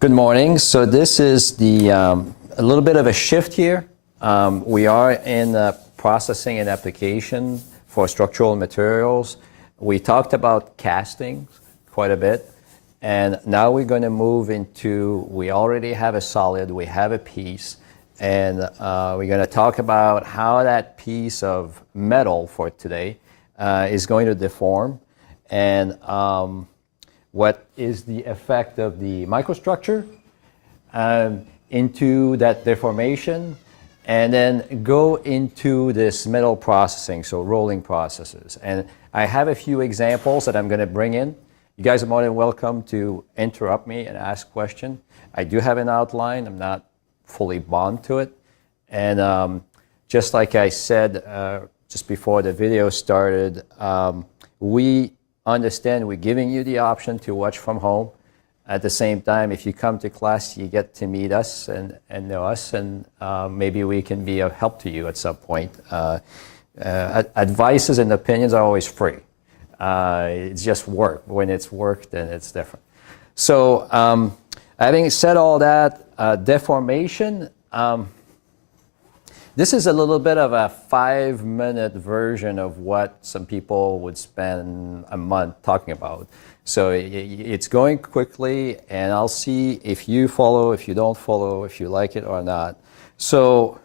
Good morning. So this is the a little bit of a shift here. We are in processing and application for structural materials. We talked about castings quite a bit, and now we're going to move into, we already have a solid, we have a piece, and we're going to talk about how that piece of metal for today is going to deform, and what is the effect of the microstructure into that deformation, and then go into this metal processing, so rolling processes. And I have a few examples that I'm going to bring in. You guys are more than welcome to interrupt me and ask questions. I do have an outline. I'm not fully bound to it. And just like I said just before the video started, we understand we're giving you the option to watch from home. At the same time, if you come to class, you get to meet us and know us, and maybe we can be of help to you at some point. Advices and opinions are always free. It's just work. When it's work, then it's different. So having said all that, deformation, this is a little bit of a 5-minute version of what some people would spend a month talking about. So it's going quickly, and I'll see if you follow, if you don't follow, if you like it or not. So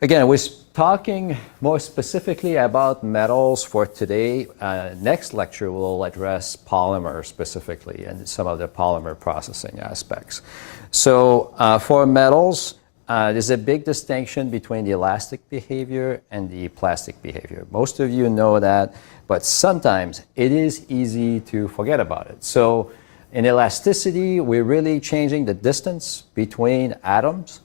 again, we're talking more specifically about metals for today. Next lecture will address polymer specifically and some of the polymer processing aspects. So for metals, there's a big distinction between the elastic behavior and the plastic behavior. Most of you know that, but sometimes it is easy to forget about it. So in elasticity, we're really changing the distance between atoms.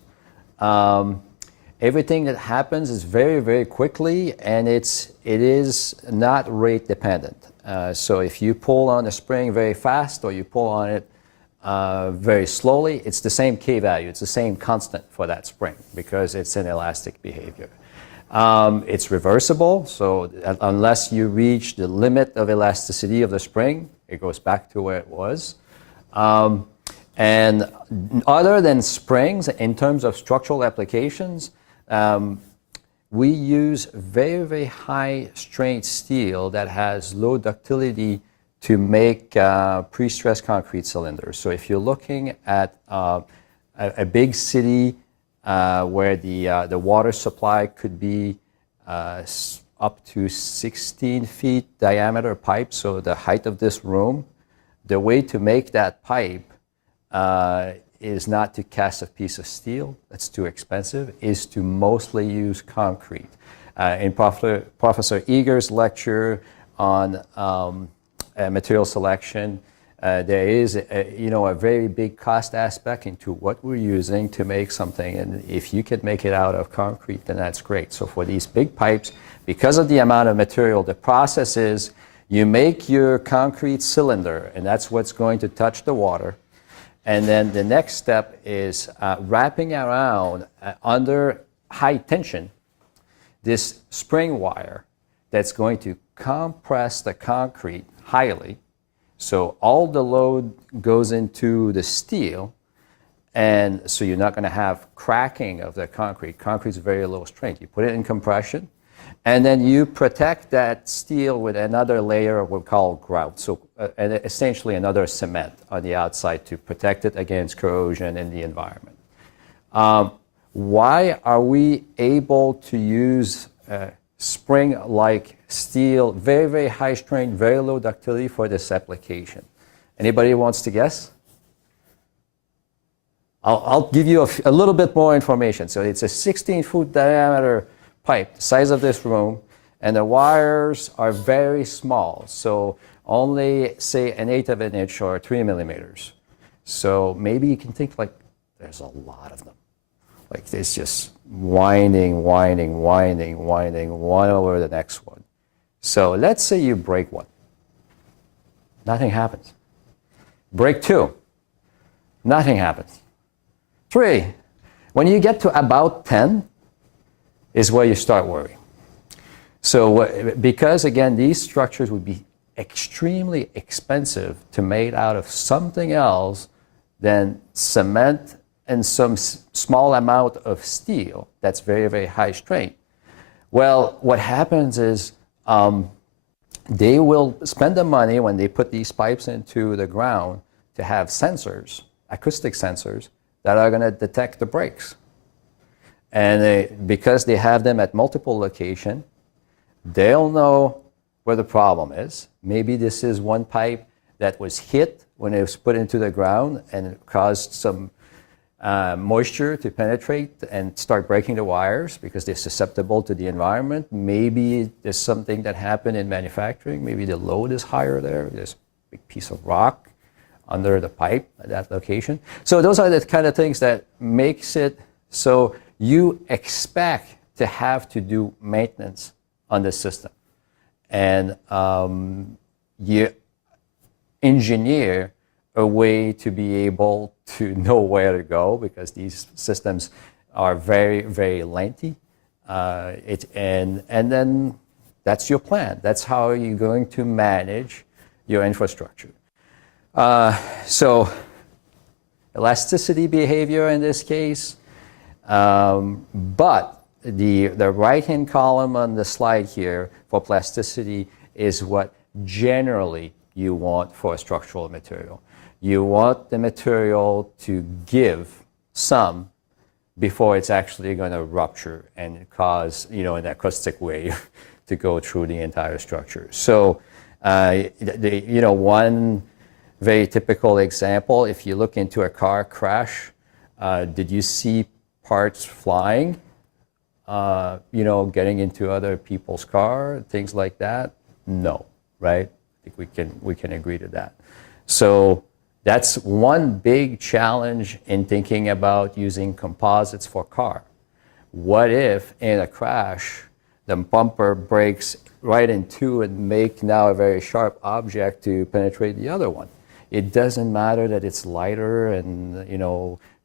Everything that happens is very, very quickly, and it is not rate dependent. So if you pull on a spring very fast or you pull on it very slowly, it's the same K value. It's the same constant for that spring because it's an elastic behavior. It's reversible, so unless you reach the limit of elasticity of the spring, it goes back to where it was. And other than springs, in terms of structural applications, we use very, very high strength steel that has low ductility to make pre-stressed concrete cylinders. So if you're looking at a big city where the water supply could be up to 16 feet diameter pipe, so the height of this room, the way to make that pipe is not to cast a piece of steel, that's too expensive, is to mostly use concrete. In Professor Eager's lecture on material selection, there is a very big cost aspect into what we're using to make something, and if you could make it out of concrete, then that's great. So for these big pipes, because of the amount of material, the process is you make your concrete cylinder, and that's what's going to touch the water, and then the next step is wrapping around under high tension this spring wire that's going to compress the concrete highly. So all the load goes into the steel, and so you're not going to have cracking of the concrete. Concrete's very low strength. You put it in compression, and then you protect that steel with another layer of what we call grout, so essentially another cement on the outside to protect it against corrosion in the environment. Why are we able to use spring-like steel, very, very high strength, very low ductility for this application? Anybody wants to guess? I'll give you a little bit more information. So it's a 16-foot diameter pipe, the size of this room, and the wires are very small, so only, say, 1/8 of an inch or 3 millimeters. So maybe you can think like there's a lot of them. Like it's just winding, one over the next one. So let's say you break one. Nothing happens. Break two. Nothing happens. 3. When you get to about 10 is where you start worrying. So because, again, these structures would be extremely expensive to make out of something else than cement and some small amount of steel that's very, very high strength. Well, what happens is they will spend the money when they put these pipes into the ground to have sensors, acoustic sensors, that are going to detect the breaks. And because they have them at multiple locations, they'll know where the problem is. Maybe this is one pipe that was hit when it was put into the ground and it caused some moisture to penetrate and start breaking the wires because they're susceptible to the environment. Maybe there's something that happened in manufacturing. Maybe the load is higher there. There's a big piece of rock under the pipe at that location. So those are the kind of things that makes it so you expect to have to do maintenance on the system. And you engineer a way to be able to know where to go because these systems are very, very lengthy. And then that's your plan. That's how you're going to manage your infrastructure. So elasticity behavior in this case, but the right-hand column on the slide here for plasticity is what generally you want for a structural material. You want the material to give some before it's actually going to rupture and cause, an acoustic wave to go through the entire structure. So, one very typical example, if you look into a car crash, did you see parts flying, getting into other people's car, things like that? No, right? I think we can agree to that. So that's one big challenge in thinking about using composites for car. What if in a crash, the bumper breaks right in two and make now a very sharp object to penetrate the other one? It doesn't matter that it's lighter and,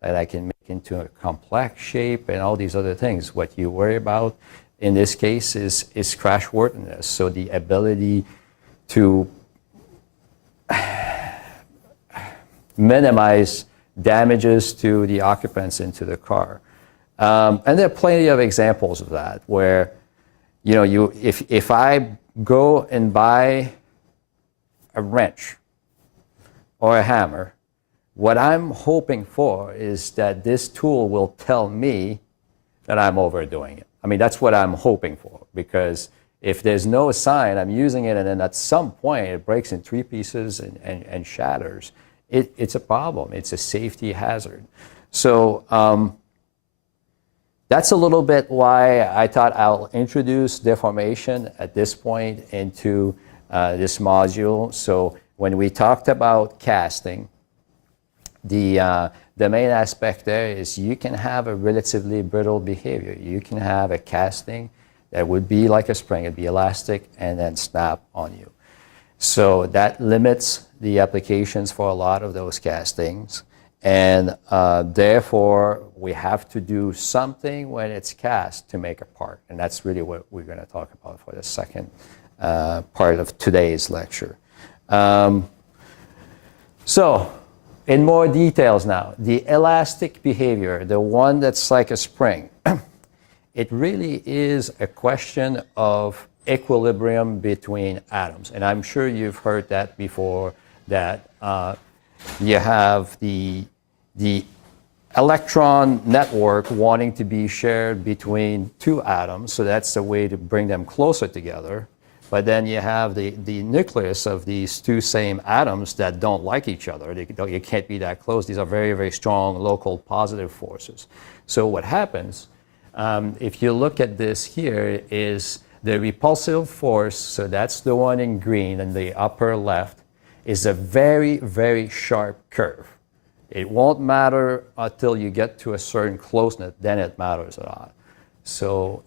that I can make into a complex shape and all these other things. What you worry about in this case is crash worthiness. So the ability to minimize damages to the occupants into the car. And there are plenty of examples of that where, if I go and buy a wrench or a hammer, what I'm hoping for is that this tool will tell me that I'm overdoing it. I mean, that's what I'm hoping for, because if there's no sign, I'm using it, and then at some point it breaks in three pieces and shatters, it's a problem. It's a safety hazard. So that's a little bit why I thought I'll introduce deformation at this point into this module. So when we talked about casting, the main aspect there is you can have a relatively brittle behavior. You can have a casting that would be like a spring. It'd be elastic and then snap on you. So that limits the applications for a lot of those castings. And therefore, we have to do something when it's cast to make a part. And that's really what we're going to talk about for the second part of today's lecture. So in more details now, the elastic behavior, the one that's like a spring, it really is a question of equilibrium between atoms. And I'm sure you've heard that before, that you have the electron network wanting to be shared between two atoms, so that's the way to bring them closer together. But then you have the nucleus of these two same atoms that don't like each other. You can't be that close. These are very, very strong local positive forces. So what happens, if you look at this here, is the repulsive force, so that's the one in green in the upper left, is a very, very sharp curve. It won't matter until you get to a certain closeness, then it matters a lot. So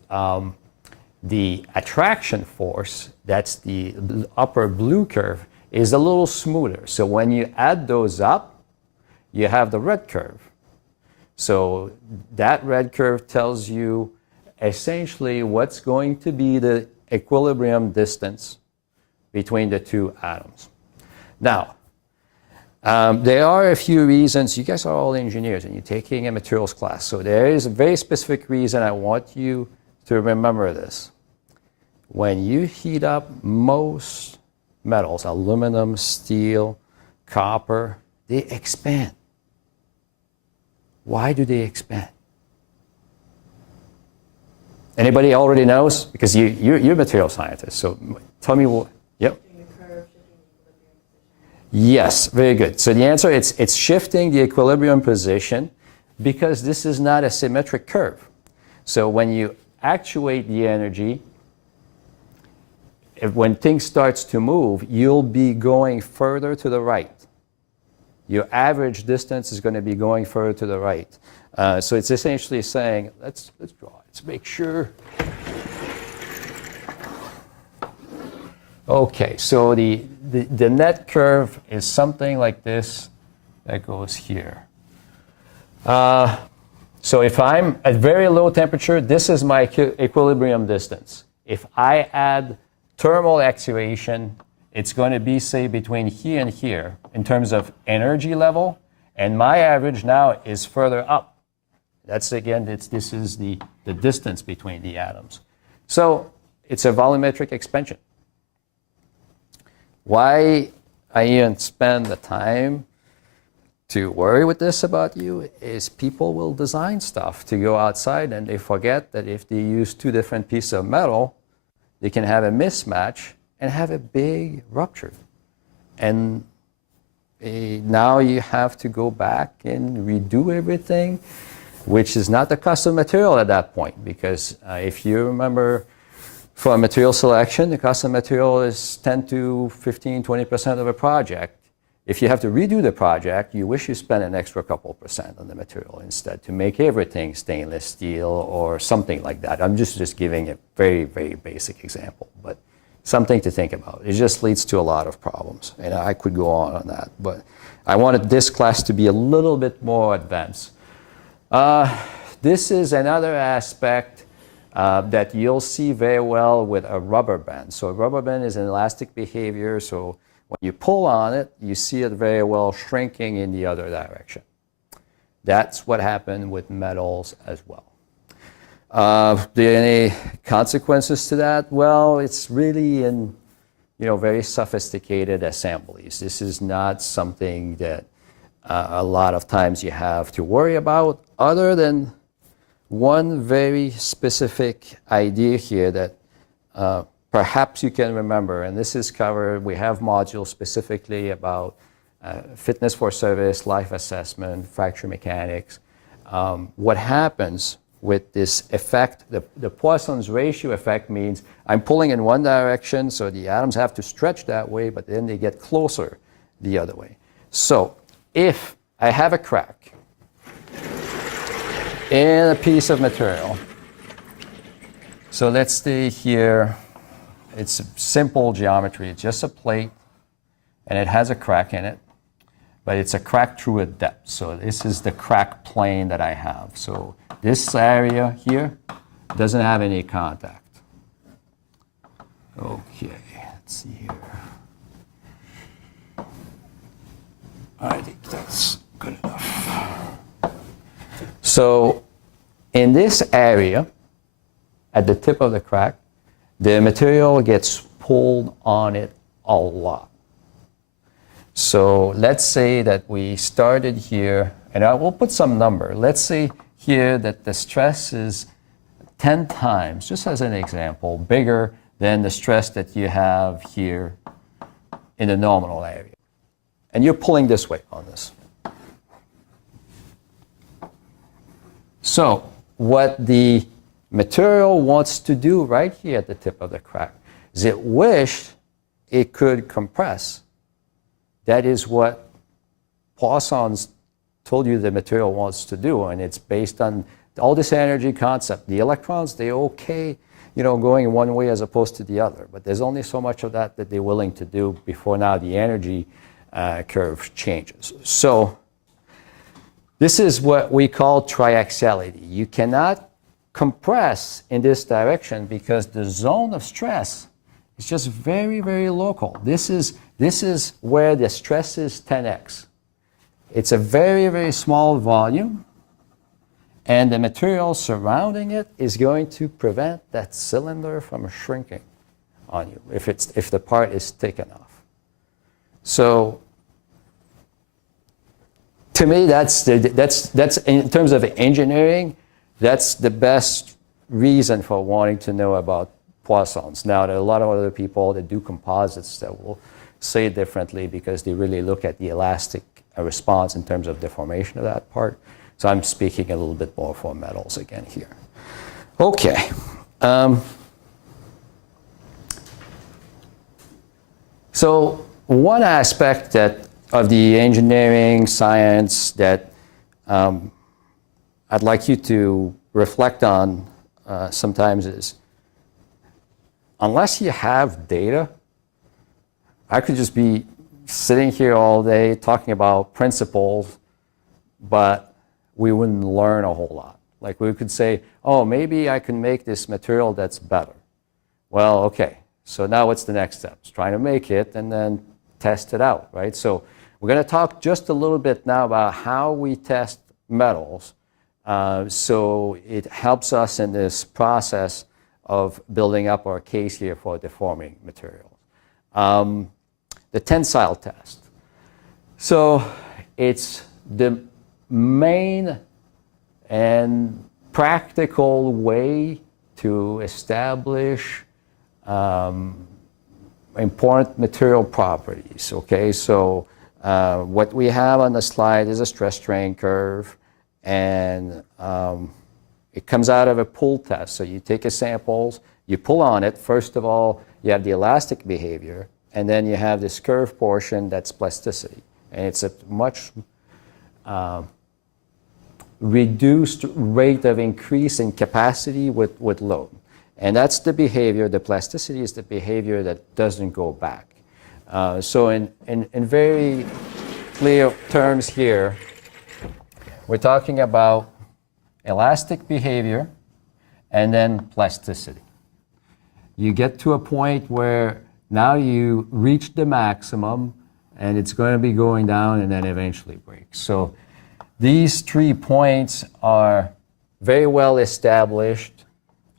the attraction force, that's the upper blue curve, is a little smoother. So when you add those up, you have the red curve. So that red curve tells you essentially what's going to be the equilibrium distance between the two atoms. Now, There are a few reasons. You guys are all engineers and you're taking a materials class. So there is a very specific reason I want you to remember this. When you heat up most metals, aluminum, steel, copper, they expand. Why do they expand? Anybody already knows? Because you're a material scientist. So tell me what. Yep. Yes, very good. So the answer is it's shifting the equilibrium position because this is not a symmetric curve. So when you actuate the energy, when things starts to move, you'll be going further to the right. Your average distance is going to be going further to the right. So it's essentially saying, let's draw. Let's make sure. Okay, so the net curve is something like this that goes here. So if I'm at very low temperature, this is my equilibrium distance. If I add thermal actuation, it's going to be, say, between here and here in terms of energy level, and my average now is further up. That's, again, this is the distance between the atoms. So it's a volumetric expansion. Why I even spend the time to worry with this about you is people will design stuff to go outside and they forget that if they use two different pieces of metal, they can have a mismatch and have a big rupture. And now you have to go back and redo everything, which is not the custom material at that point, because if you remember for material selection, the custom material is 10 to 15, 20% of a project. If you have to redo the project, you wish you spent an extra couple percent on the material instead to make everything stainless steel or something like that. I'm just giving a very, very basic example, but something to think about. It just leads to a lot of problems, and I could go on that, but I wanted this class to be a little bit more advanced. This is another aspect that you'll see very well with a rubber band. So a rubber band is an elastic behavior, so when you pull on it, you see it very well shrinking in the other direction. That's what happened with metals as well. Are there any consequences to that? Well, it's really in very sophisticated assemblies. This is not something that a lot of times you have to worry about, other than one very specific idea here that perhaps you can remember, and this is covered. We have modules specifically about fitness for service, life assessment, fracture mechanics. What happens with this effect, the Poisson's ratio effect means I'm pulling in one direction, so the atoms have to stretch that way, but then they get closer the other way. So if I have a crack in a piece of material, so let's stay here. It's simple geometry. It's just a plate, and it has a crack in it, but it's a crack through a depth. So this is the crack plane that I have. So this area here doesn't have any contact. Okay, let's see here. I think that's good enough. So in this area, at the tip of the crack, the material gets pulled on it a lot. So let's say that we started here, and I will put some number. Let's say here that the stress is 10 times, just as an example, bigger than the stress that you have here in the nominal area. And you're pulling this way on this. So what the material wants to do right here at the tip of the crack is it wished it could compress. That is what Poisson's told you the material wants to do, and it's based on all this energy concept. The electrons, they're okay, going one way as opposed to the other, but there's only so much of that they're willing to do before now the energy curve changes. So this is what we call triaxiality. You cannot compress in this direction because the zone of stress is just very, very local. This is where the stress is 10x. It's a very, very small volume, and the material surrounding it is going to prevent that cylinder from shrinking on you if the part is thick enough. So to me, that's in terms of engineering, that's the best reason for wanting to know about Poissons. Now, there are a lot of other people that do composites that will say it differently because they really look at the elastic response in terms of deformation of that part. So I'm speaking a little bit more for metals again here. Okay. So one aspect of the engineering science that I'd like you to reflect on sometimes is, unless you have data, I could just be sitting here all day talking about principles, but we wouldn't learn a whole lot. Like we could say, oh, maybe I can make this material that's better. Well, okay, so now what's the next step? It's trying to make it and then test it out, right? So we're going to talk just a little bit now about how we test metals. So it helps us in this process of building up our case here for deforming materials. The tensile test. So it's the main and practical way to establish important material properties. Okay, so what we have on the slide is a stress strain curve, and it comes out of a pull test. So you take a samples, you pull on it. First of all, you have the elastic behavior, and then you have this curved portion that's plasticity. And it's a much reduced rate of increase in capacity with load. And that's the behavior, the plasticity is the behavior that doesn't go back. So in very clear terms here, we're talking about elastic behavior and then plasticity. You get to a point where now you reach the maximum and it's going to be going down and then eventually breaks. So these 3 points are very well established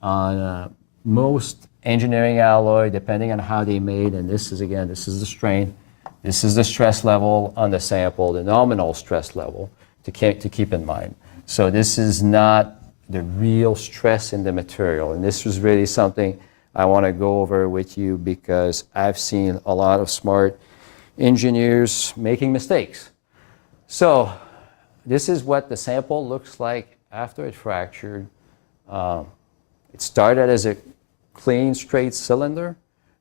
on most engineering alloy, depending on how they made. And this is, again, this is the strain. This is the stress level on the sample, the nominal stress level to keep in mind. So this is not the real stress in the material. And this was really something I want to go over with you because I've seen a lot of smart engineers making mistakes. So this is what the sample looks like after it fractured. It started as a clean, straight cylinder,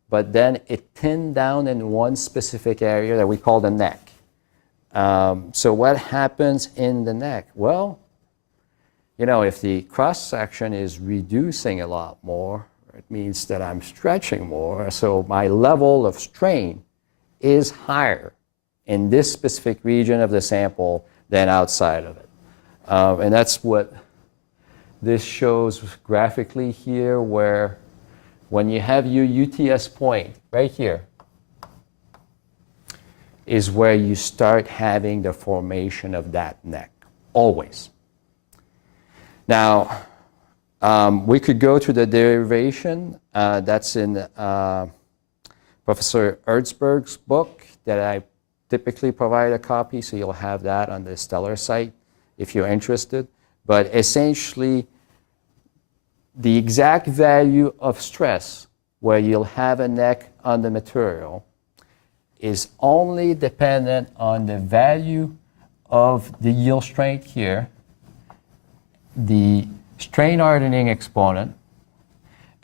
but then it thinned down in one specific area that we call the neck. So what happens in the neck? Well, you know, if the cross-section is reducing a lot more, it means that I'm stretching more, so my level of strain is higher in this specific region of the sample than outside of it. And that's what this shows graphically here, where when you have your UTS point right here is where you start having the formation of that neck, always. Now, we could go to the derivation. That's in Professor Erzberg's book that I typically provide a copy, so you'll have that on the Stellar site if you're interested. But essentially, the exact value of stress where you'll have a neck on the material is only dependent on the value of the yield strength here, the strain hardening exponent,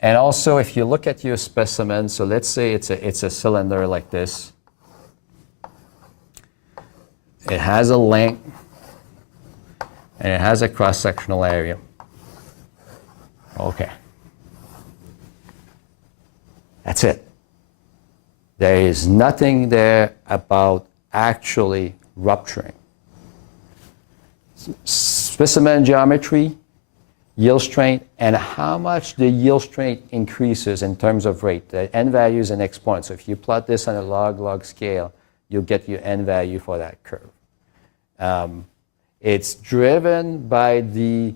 and also if you look at your specimen, so let's say it's a cylinder like this. It has a length and it has a cross-sectional area. Okay. That's it. There is nothing there about actually rupturing. Specimen geometry, yield strength, and how much the yield strength increases in terms of rate, the n values and exponents. So if you plot this on a log-log scale, you'll get your n value for that curve. It's driven by the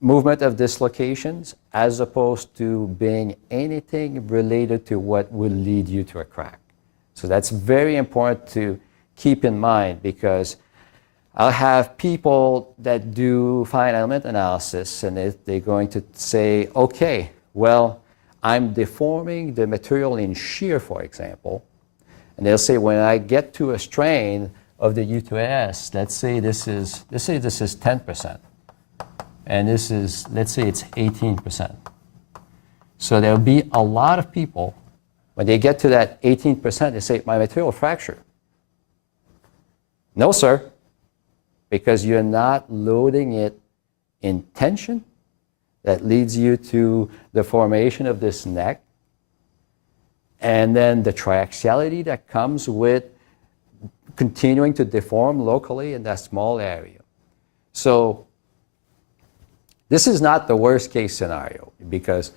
movement of dislocations as opposed to being anything related to what will lead you to a crack. So that's very important to keep in mind, because I'll have people that do finite element analysis, and they're going to say, okay, well, I'm deforming the material in shear, for example. And they'll say, when I get to a strain of the U to S, let's say this is 10%. And this is, let's say it's 18%. So there'll be a lot of people, when they get to that 18%, they say, my material fractured. No, sir, because you're not loading it in tension. That leads you to the formation of this neck. And then the triaxiality that comes with continuing to deform locally in that small area. So this is not the worst case scenario, because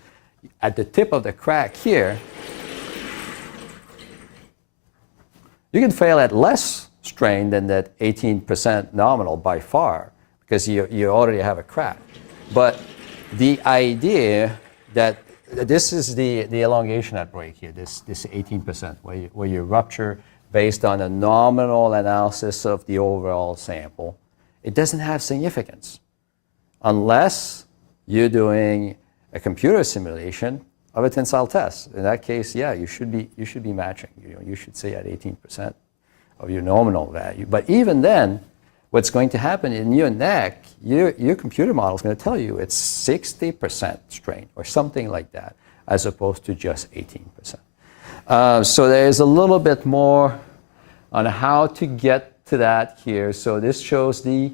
at the tip of the crack here, you can fail at less strain than that 18% nominal by far, because you already have a crack. But the idea that this is the elongation at break here, this 18%, where you rupture based on a nominal analysis of the overall sample, it doesn't have significance unless you're doing a computer simulation of a tensile test. In that case, yeah, you should be matching. You should say at 18% of your nominal value. But even then, what's going to happen in your neck, your computer model is going to tell you it's 60% strain or something like that, as opposed to just 18%. So there's a little bit more on how to get to that here. So this shows the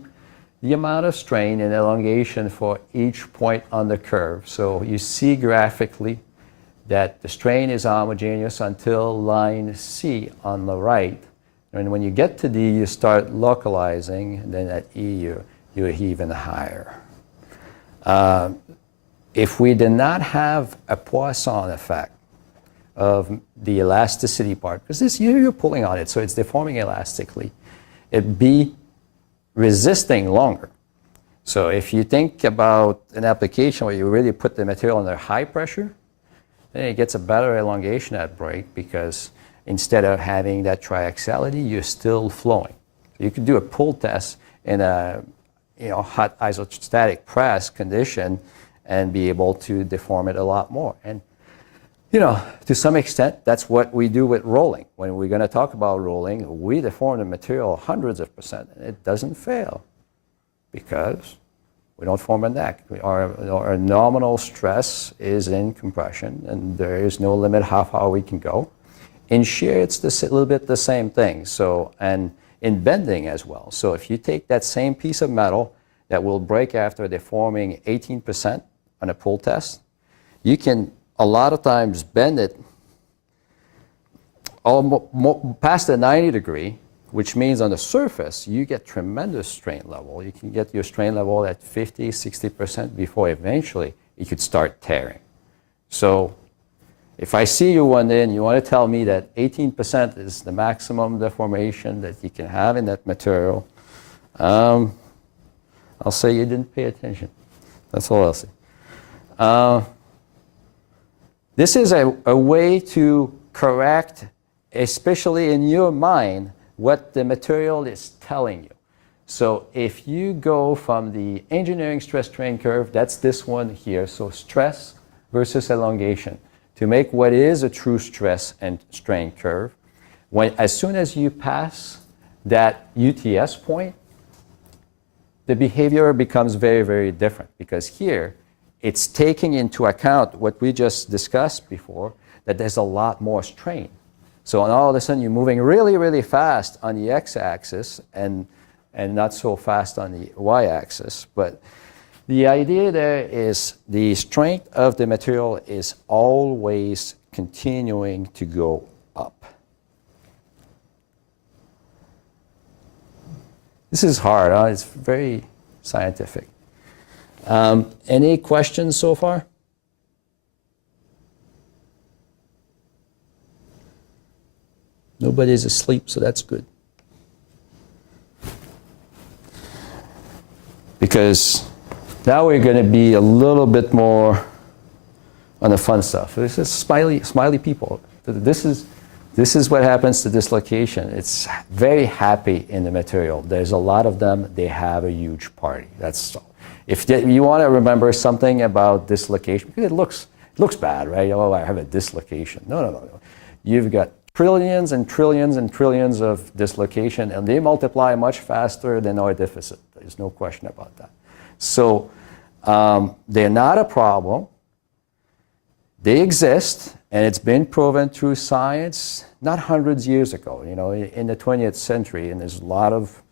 amount of strain and elongation for each point on the curve. So you see graphically that the strain is homogeneous until line C on the right. And when you get to D, you start localizing, and then at E, you're even higher. If we did not have a Poisson effect of the elasticity part, because this you're pulling on it, so it's deforming elastically, it'd be resisting longer. So if you think about an application where you really put the material under high pressure, then it gets a better elongation at break, because instead of having that triaxiality, you're still flowing. You could do a pull test in a hot isostatic press condition and be able to deform it a lot more. And to some extent, that's what we do with rolling. When we're going to talk about rolling, we deform the material hundreds of percent, and it doesn't fail because we don't form a neck. Our nominal stress is in compression, and there is no limit how far we can go. In shear, it's a little bit the same thing. So, and in bending as well. So if you take that same piece of metal that will break after deforming 18% on a pull test, you can a lot of times bend it past the 90 degree, which means on the surface, you get tremendous strain level. You can get your strain level at 50, 60% before eventually you could start tearing. So if I see you one day and you want to tell me that 18% is the maximum deformation that you can have in that material, I'll say you didn't pay attention. That's all I'll say. This is a way to correct, especially in your mind, what the material is telling you. So if you go from the engineering stress strain curve, that's this one here, so stress versus elongation, to make what is a true stress and strain curve, as soon as you pass that UTS point, the behavior becomes very, very different, because here it's taking into account what we just discussed before, that there's a lot more strain. So all of a sudden you're moving really, really fast on the x-axis and not so fast on the y-axis. But the idea there is the strength of the material is always continuing to go up. This is hard, huh? It's very scientific. Any questions so far? Nobody's asleep, so that's good. because now we're going to be a little bit more on the fun stuff. This is smiley people. This is what happens to dislocation. It's very happy in the material. There's a lot of them. They have a huge party. That's all. If you want to remember something about dislocation, because it looks bad, right? Oh, I have a dislocation. No. You've got trillions and trillions and trillions of dislocation, and they multiply much faster than our deficit. There's no question about that. So they're not a problem. They exist, and it's been proven through science, not hundreds of years ago, in the 20th century, and there's a lot of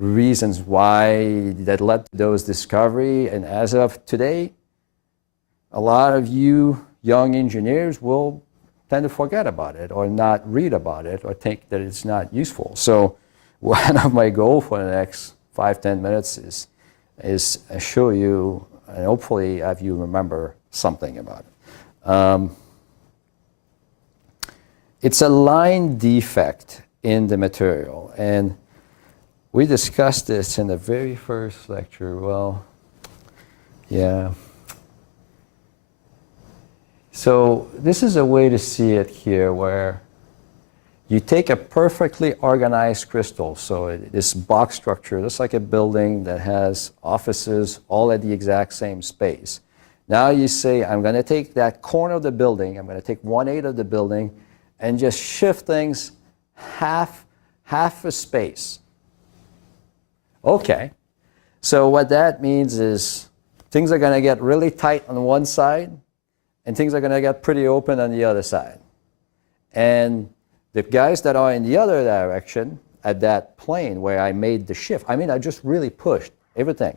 reasons why that led to those discoveries. And as of today, a lot of you young engineers will tend to forget about it or not read about it or think that it's not useful. So one of my goals for the next 5-10 minutes is show you and hopefully have you remember something about it. It's a line defect in the material, and we discussed this in the very first lecture. Well, yeah. So this is a way to see it here, where you take a perfectly organized crystal, so this box structure, just like a building that has offices all at the exact same space. Now you say, I'm going to take that corner of the building, I'm going to take 1/8 of the building, and just shift things half a space. Okay, so what that means is things are going to get really tight on one side, and things are going to get pretty open on the other side. And the guys that are in the other direction at that plane where I made the shift, I just really pushed everything.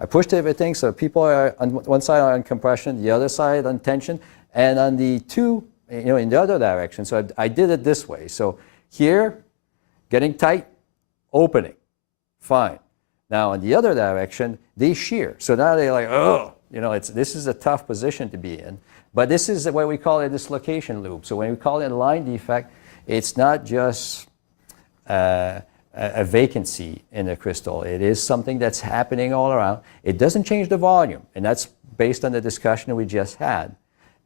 I pushed everything, so people are on one side are on compression, the other side on tension, and on the two, in the other direction. So I did it this way. So here, getting tight, opening, fine. Now in the other direction, they shear. So now they're like, oh, this is a tough position to be in. But this is what we call a dislocation loop. So when we call it a line defect, it's not just a vacancy in the crystal. It is something that's happening all around. It doesn't change the volume, and that's based on the discussion we just had.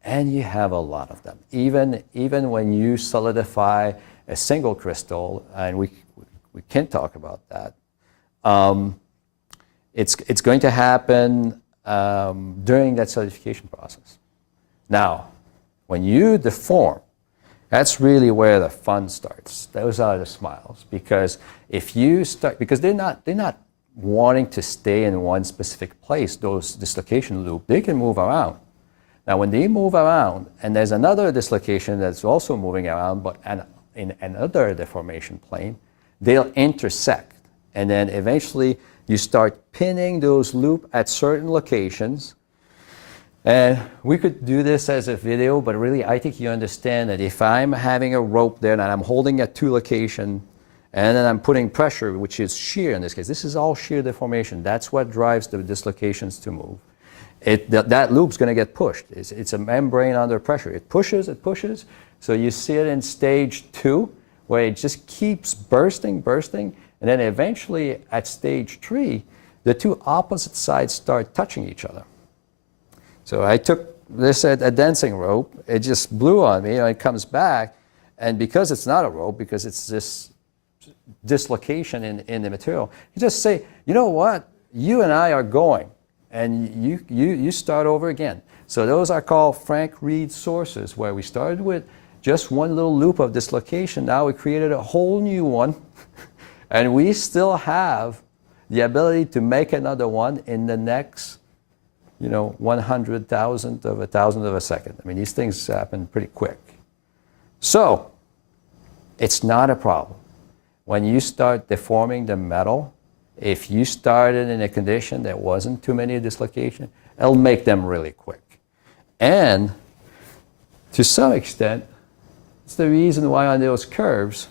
And you have a lot of them. Even when you solidify a single crystal, and we can talk about that, it's going to happen during that solidification process. Now, when you deform, that's really where the fun starts. Those are the smiles, because because they're not wanting to stay in one specific place. Those dislocation loop, they can move around. Now, when they move around, and there's another dislocation that's also moving around, but in another deformation plane, they'll intersect, and then eventually you start pinning those loops at certain locations. And we could do this as a video, but really I think you understand that if I'm having a rope there and I'm holding at two locations, and then I'm putting pressure, which is shear in this case, this is all shear deformation. That's what drives the dislocations to move. That loop's going to get pushed. It's a membrane under pressure. It pushes. So you see it in stage 2, where it just keeps bursting, and then eventually at stage 3, the two opposite sides start touching each other. So I took this at a dancing rope. It just blew on me, and it comes back. And because it's not a rope, because it's this dislocation in the material, you just say, you know what? You and I are going, and you start over again. So those are called Frank Reed sources, where we started with just one little loop of dislocation. Now we created a whole new one, and we still have the ability to make another one in the next 100,000th of a thousandth of a second. These things happen pretty quick. So it's not a problem. When you start deforming the metal, if you started in a condition that wasn't too many dislocation, it'll make them really quick. And to some extent, it's the reason why on those curves,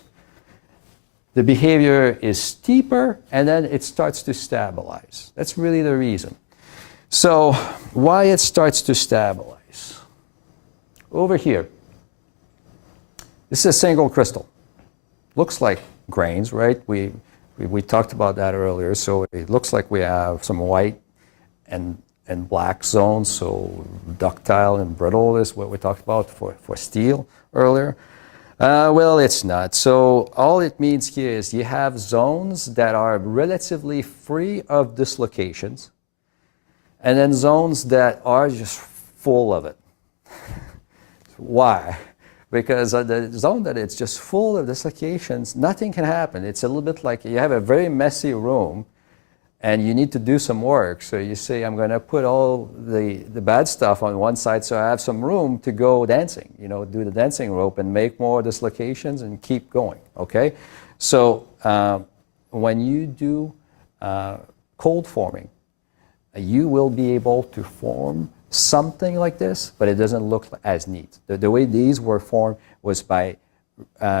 the behavior is steeper, and then it starts to stabilize. That's really the reason. So why it starts to stabilize? Over here, this is a single crystal. Looks like grains, right? We talked about that earlier. So it looks like we have some white and black zones. So ductile and brittle is what we talked about for steel earlier. Well, it's not. So all it means here is you have zones that are relatively free of dislocations, and then zones that are just full of it. Why? Because the zone that it's just full of dislocations, nothing can happen. It's a little bit like you have a very messy room and you need to do some work. So you say, I'm going to put all the bad stuff on one side so I have some room to go dancing, do the dancing rope and make more dislocations and keep going, okay? So when you do cold forming, you will be able to form something like this, but it doesn't look as neat. The way these were formed was by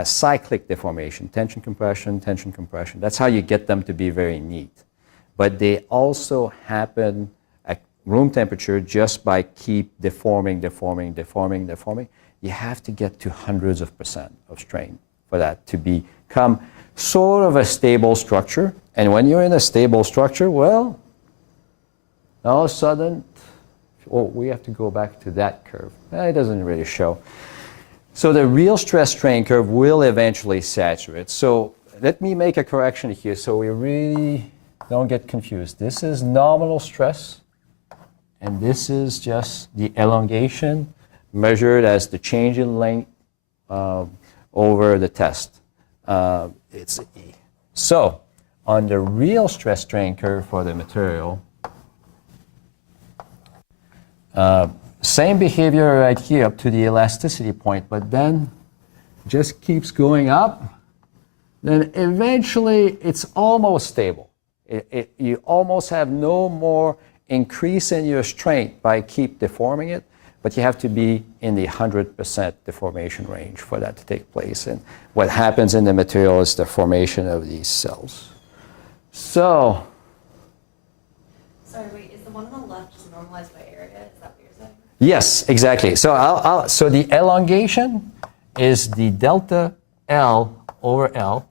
cyclic deformation, tension, compression, tension, compression. That's how you get them to be very neat. But they also happen at room temperature just by keep deforming. You have to get to hundreds of percent of strain for that to become sort of a stable structure. And when you're in a stable structure, well, all of a sudden, we have to go back to that curve. It doesn't really show. So the real stress strain curve will eventually saturate. So let me make a correction here so we really don't get confused. This is nominal stress, and this is just the elongation measured as the change in length over the test. It's E. So on the real stress strain curve for the material, same behavior right here up to the elasticity point, but then just keeps going up. Then eventually it's almost stable. You almost have no more increase in your strength by keep deforming it, but you have to be in the 100% deformation range for that to take place. And what happens in the material is the formation of these cells. So, sorry, wait, is the one on the left just normalized by area? Is that what you're saying? Yes, exactly. So so the elongation is the delta L over L.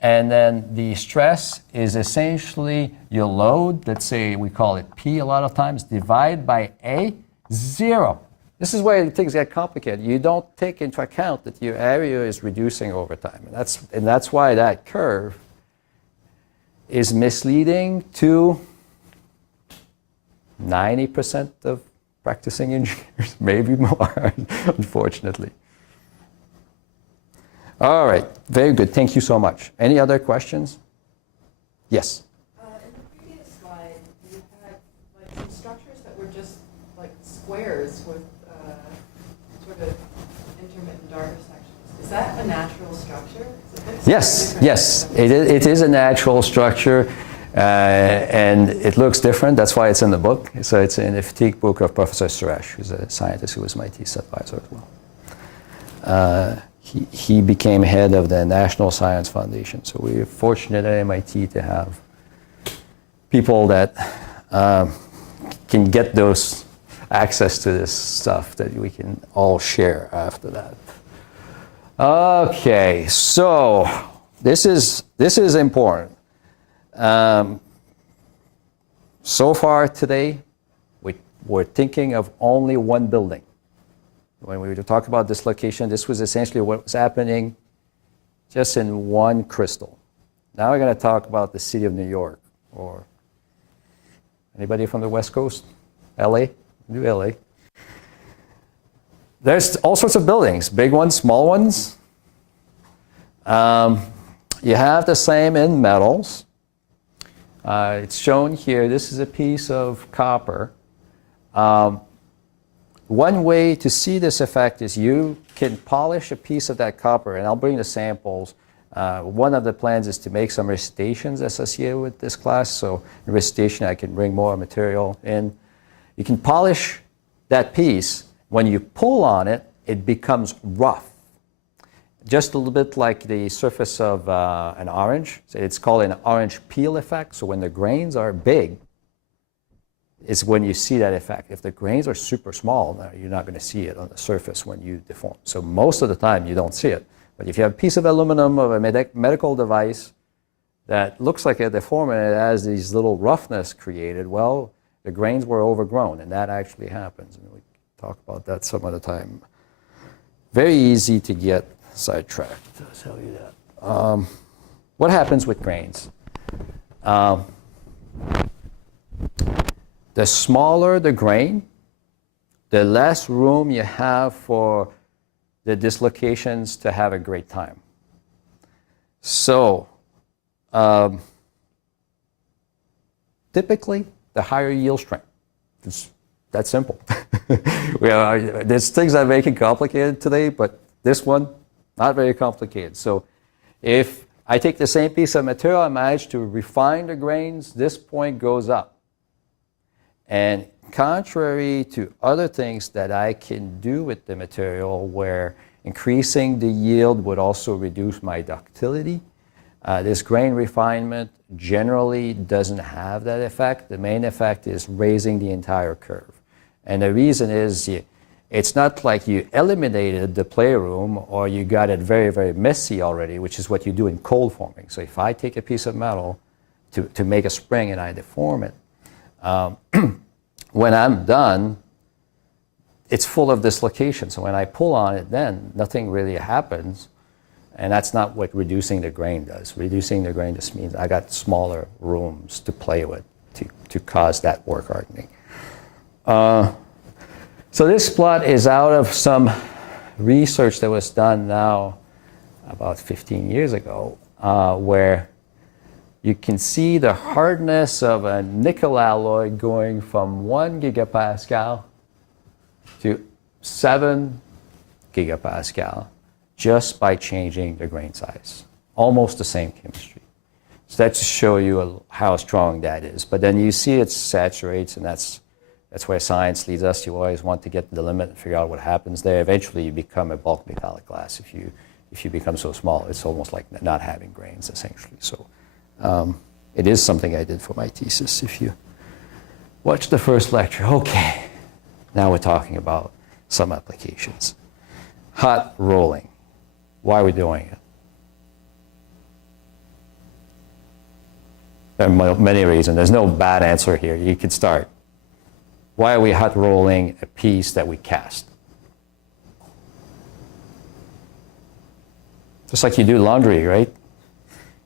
And then the stress is essentially your load, let's say we call it P a lot of times, divide by A, 0. This is where things get complicated. You don't take into account that your area is reducing over time. And that's why that curve is misleading to 90% of practicing engineers, maybe more, unfortunately. All right, very good. Thank you so much. Any other questions? Yes? In the previous slide, you had like some structures that were just like squares with sort of intermittent darker sections. Is that a natural structure? Yes. It is a natural structure, and it looks different. That's why it's in the book. So it's in the fatigue book of Professor Suresh, who's a scientist who was my TS advisor as well. He became head of the National Science Foundation. So we're fortunate at MIT to have people that can get those access to this stuff that we can all share after that. Okay, so this is important. So far today, we're thinking of only one building. When we talk about dislocation, this was essentially what was happening just in one crystal. Now we're going to talk about the city of New York, or anybody from the West Coast? LA? Do LA. There's all sorts of buildings, big ones, small ones. You have the same in metals. It's shown here. This is a piece of copper. One way to see this effect is you can polish a piece of that copper, and I'll bring the samples. One of the plans is to make some recitations associated with this class. So in recitation, I can bring more material in. You can polish that piece. When you pull on it, it becomes rough. Just a little bit like the surface of an orange. So it's called an orange peel effect. So when the grains are big, is when you see that effect. If the grains are super small, you're not going to see it on the surface when you deform. So most of the time, you don't see it. But if you have a piece of aluminum of a medical device, that looks like a deformity, it has these little roughness created. Well, the grains were overgrown, and that actually happens. And we can talk about that some other time. Very easy to get sidetracked, I'll tell you that. What happens with grains? The smaller the grain, the less room you have for the dislocations to have a great time. So, typically, the higher yield strength. It's that simple. There's things that make it complicated today, but this one, not very complicated. So, if I take the same piece of material, I manage to refine the grains, this point goes up. And contrary to other things that I can do with the material where increasing the yield would also reduce my ductility, this grain refinement generally doesn't have that effect. The main effect is raising the entire curve. And the reason is it's not like you eliminated the playroom or you got it very, very messy already, which is what you do in cold forming. So if I take a piece of metal to make a spring and I deform it, when I'm done, it's full of dislocation. So when I pull on it then, nothing really happens. And that's not what reducing the grain does. Reducing the grain just means I got smaller rooms to play with to cause that work hardening. So this plot is out of some research that was done now about 15 years ago, where you can see the hardness of a nickel alloy going from 1 gigapascal to 7 gigapascal just by changing the grain size. Almost the same chemistry. So that's to show you how strong that is. But then you see it saturates, and that's where science leads us. You always want to get to the limit and figure out what happens there. Eventually you become a bulk metallic glass. If you become so small, it's almost like not having grains, essentially. So it is something I did for my thesis. If you watch the first lecture, okay, now we're talking about some applications. Hot rolling. Why are we doing it? There are many reasons. There's no bad answer here. You could start. Why are we hot rolling a piece that we cast? Just like you do laundry, right?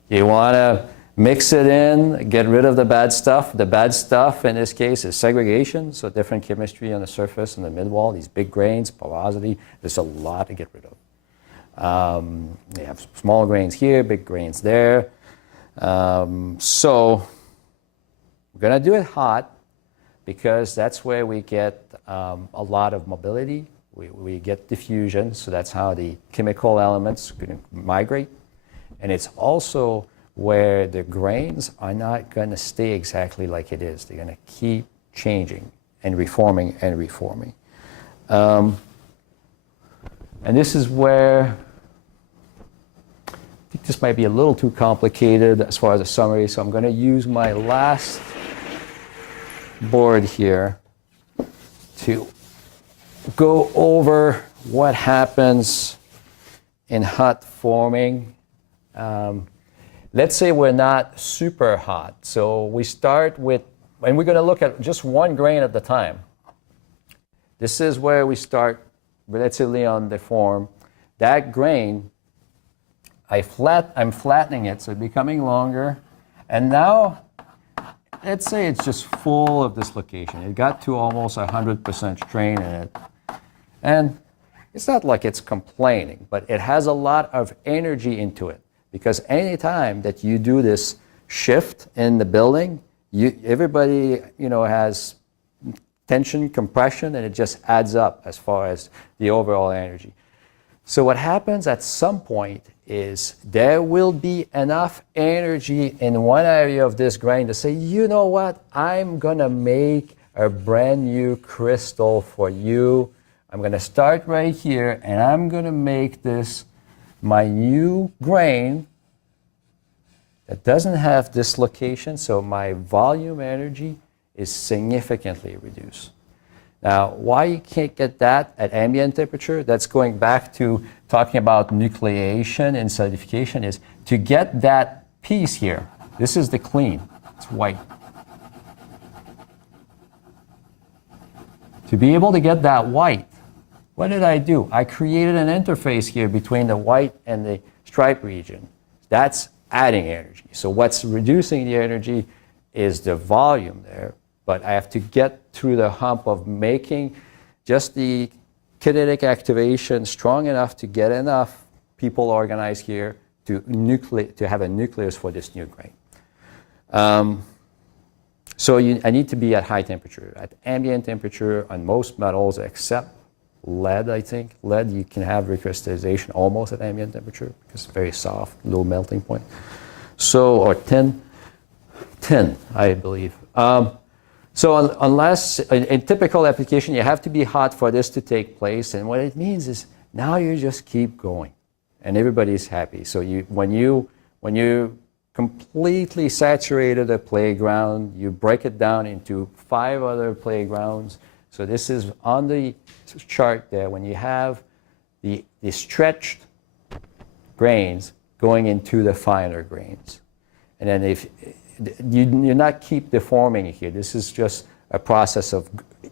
You want to mix it in, get rid of the bad stuff. The bad stuff in this case is segregation, so different chemistry on the surface and the midwall, these big grains, porosity. There's a lot to get rid of. You have small grains here, big grains there. So we're going to do it hot because that's where we get a lot of mobility. We get diffusion, so that's how the chemical elements can migrate. And it's also where the grains are not going to stay exactly like it is. They're going to keep changing and reforming and reforming. And this is where I think this might be a little too complicated as far as a summary, so I'm going to use my last board here to go over what happens in hot forming. Let's say we're not super hot. So we start with, and we're going to look at just one grain at a time. This is where we start relatively on the form. That grain, I'm flattening it, so it's becoming longer. And now, let's say it's just full of dislocation. It got to almost 100% strain in it. And it's not like it's complaining, but it has a lot of energy into it. Because any time that you do this shift in the building, everybody has tension, compression, and it just adds up as far as the overall energy. So what happens at some point is there will be enough energy in one area of this grain to say, you know what, I'm going to make a brand new crystal for you. I'm going to start right here, and I'm going to make this my new grain that doesn't have dislocation, so my volume energy is significantly reduced. Now, why you can't get that at ambient temperature, that's going back to talking about nucleation and solidification, is to get that piece here This is the clean. It's white. To be able to get that white, what did I do? I created an interface here between the white and the stripe region. That's adding energy. So what's reducing the energy is the volume there, but I have to get through the hump of making just the kinetic activation strong enough to get enough people organized here to have a nucleus for this new grain. So I need to be at high temperature, at ambient temperature on most metals except lead, I think. Lead, you can have recrystallization almost at ambient temperature because it's very soft, low melting point. So, or tin, I believe. So unless, in typical application, you have to be hot for this to take place. And what it means is now you just keep going and everybody's happy. So when you completely saturated a playground, you break it down into 5 other playgrounds. So this is on the chart there when you have the stretched grains going into the finer grains. And then if you're not keep deforming it here. This is just a process of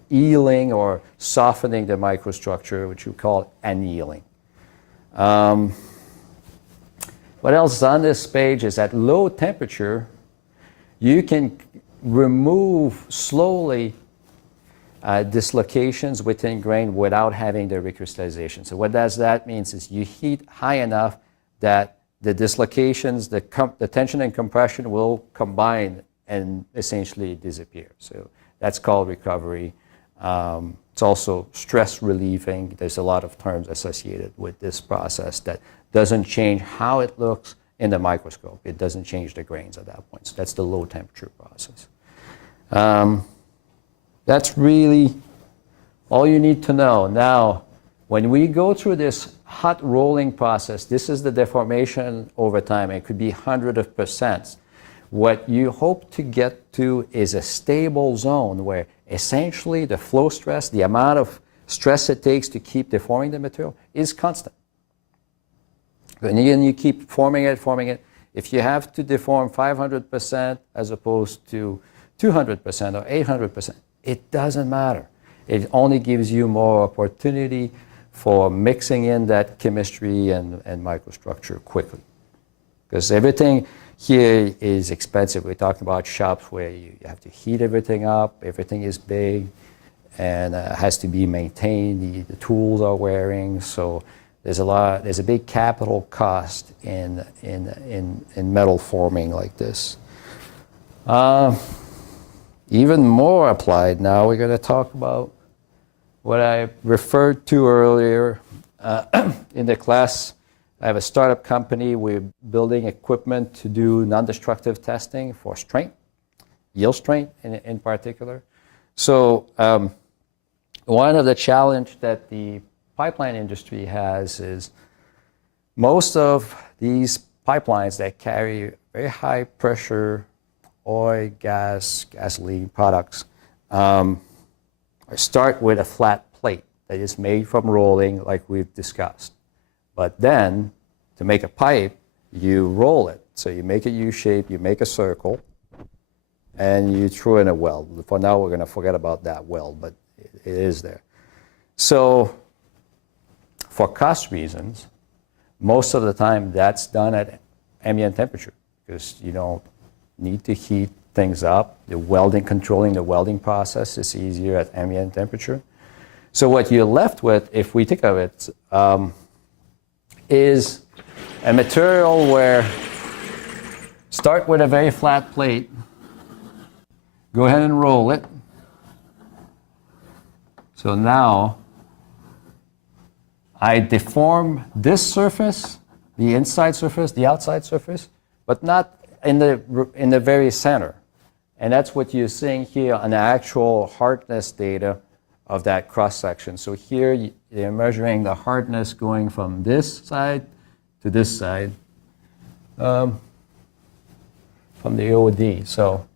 healing or softening the microstructure, which we call annealing. What else is on this page is at low temperature, you can remove slowly dislocations within grain without having the recrystallization. So what does that mean is you heat high enough that the dislocations, the tension and compression will combine and essentially disappear. So that's called recovery. It's also stress relieving. There's a lot of terms associated with this process that doesn't change how it looks in the microscope. It doesn't change the grains at that point. So that's the low temperature process. That's really all you need to know. Now, when we go through this hot rolling process, this is the deformation over time. It could be hundreds of percent. What you hope to get to is a stable zone where essentially the flow stress, the amount of stress it takes to keep deforming the material is constant. And again, you keep forming it. If you have to deform 500% as opposed to 200% or 800%, it doesn't matter. It only gives you more opportunity for mixing in that chemistry and microstructure quickly. Because everything here is expensive. We're talking about shops where you have to heat everything up, everything is big, and has to be maintained. The tools are wearing, so there's a big capital cost in metal forming like this. Even more applied now, we're going to talk about what I referred to earlier in the class. I have a startup company. We're building equipment to do non-destructive testing for strength, yield strength in particular. So one of the challenges that the pipeline industry has is most of these pipelines that carry very high pressure oil, gas, gasoline products start with a flat plate that is made from rolling like we've discussed. But then to make a pipe, you roll it. So you make a U-shape, you make a circle, and you throw in a weld. For now, we're going to forget about that weld, but it is there. So for cost reasons, most of the time that's done at ambient temperature because you don't need to heat things up. The welding, controlling the welding process is easier at ambient temperature. So what you're left with, if we think of it, is a material where start with a very flat plate, go ahead and roll it. So now I deform this surface, the inside surface, the outside surface, but not in the very center. And that's what you're seeing here on the actual hardness data of that cross section. So here they're measuring the hardness going from this side to this side from the OD. So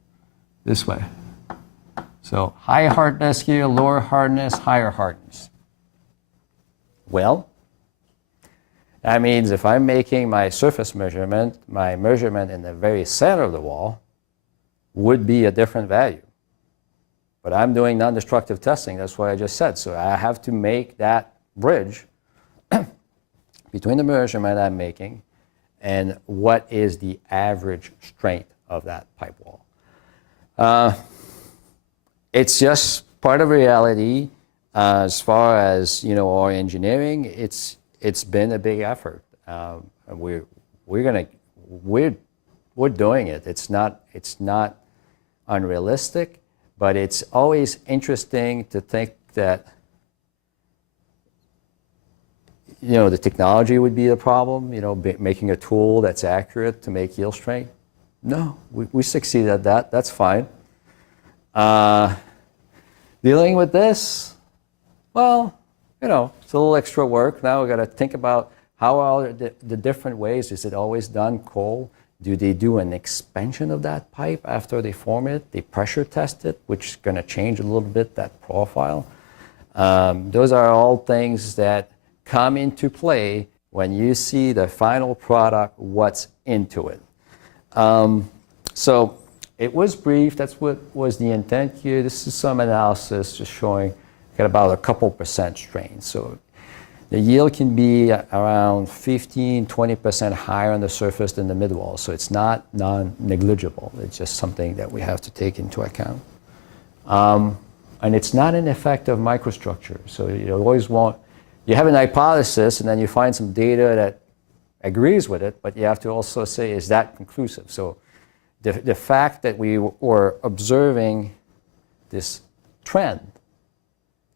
this way. So high hardness here, lower hardness, higher hardness. Well, That means if I'm making my surface measurement, my measurement in the very center of the wall would be a different value. But I'm doing non-destructive testing, that's what I just said. So I have to make that bridge between the measurement I'm making and what is the average strength of that pipe wall. It's just part of reality. As far as our engineering, it's been a big effort. We're doing it. It's not unrealistic, but it's always interesting to think that the technology would be the problem. Making a tool that's accurate to make yield strength. No, we succeed at that. That's fine. Dealing with this. Well, it's a little extra work. Now we've got to think about how are the different ways. Is it always done cold? Do they do an expansion of that pipe after they form it? They pressure test it, which is going to change a little bit that profile. Those are all things that come into play when you see the final product, what's into it. So it was brief. That's what was the intent here. This is some analysis just showing got about a couple % strain. So the yield can be around 15–20% higher on the surface than the midwall. So it's not non-negligible. It's just something that we have to take into account. And it's not an effect of microstructure. So you always you have an hypothesis and then you find some data that agrees with it, but you have to also say, is that conclusive? So the fact that we were observing this trend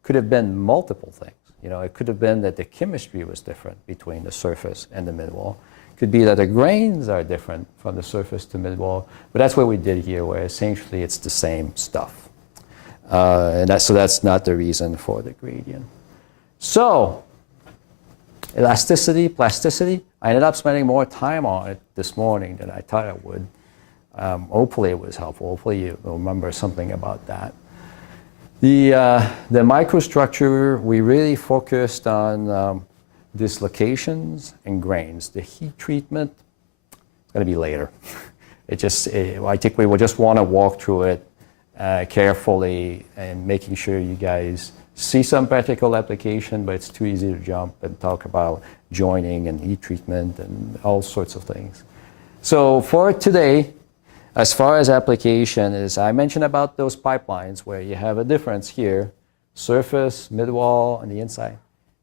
could have been multiple things. It could have been that the chemistry was different between the surface and the midwall. It could be that the grains are different from the surface to midwall. But that's what we did here, where essentially it's the same stuff. So that's not the reason for the gradient. So elasticity, plasticity, I ended up spending more time on it this morning than I thought I would. Hopefully it was helpful. Hopefully you remember something about that. The microstructure, we really focused on dislocations and grains. The heat treatment is going to be later. I think we will just want to walk through it carefully and making sure you guys see some practical application, but it's too easy to jump and talk about joining and heat treatment and all sorts of things. So for today, as far as application is, I mentioned about those pipelines where you have a difference here, surface, midwall, on the inside.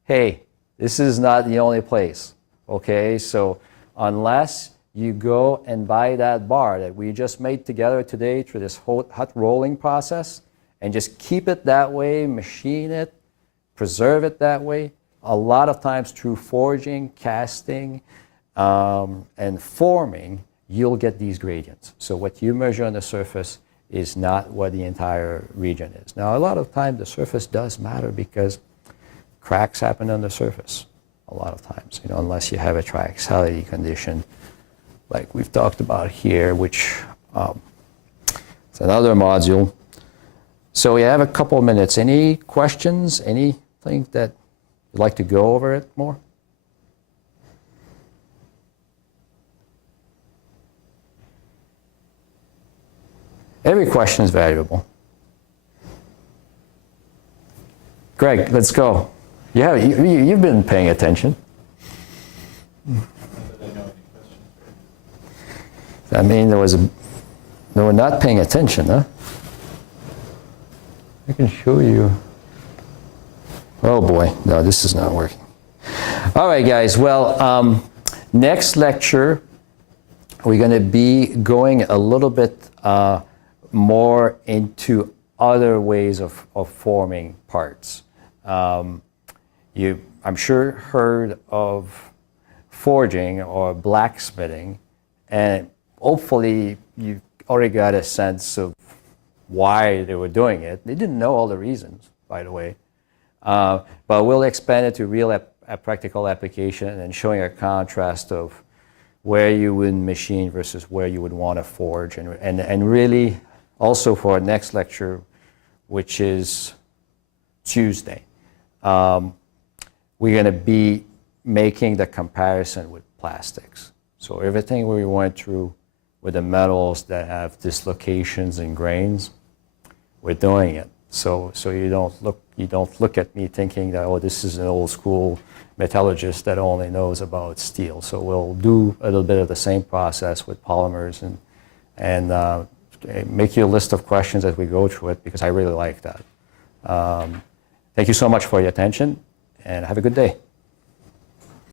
Hey, this is not the only place, okay? So unless you go and buy that bar that we just made together today through this hot rolling process and just keep it that way, machine it, preserve it that way, a lot of times through forging, casting, and forming, you'll get these gradients. So what you measure on the surface is not what the entire region is. Now, a lot of times the surface does matter because cracks happen on the surface a lot of times, unless you have a triaxiality condition like we've talked about here, which is another module. So we have a couple of minutes. Any questions? Anything that you'd like to go over it more? Every question is valuable. Greg, let's go. Yeah, you've been paying attention. I mean, they were not paying attention, huh? I can show you. Oh boy, no, this is not working. All right, guys. Well, next lecture, we're going to be going a little bit more into other ways of forming parts. I'm sure heard of forging or blacksmithing, and hopefully you already got a sense of why they were doing it. They didn't know all the reasons, by the way. But we'll expand it to real practical application and showing a contrast of where you would machine versus where you would want to forge. And really, also for our next lecture, which is Tuesday, we're going to be making the comparison with plastics. So everything we went through with the metals that have dislocations and grains, we're doing it. So you don't look at me thinking that, oh, this is an old school metallurgist that only knows about steel. So we'll do a little bit of the same process with polymers and make you a list of questions as we go through it, because I really like that. Thank you so much for your attention, and have a good day.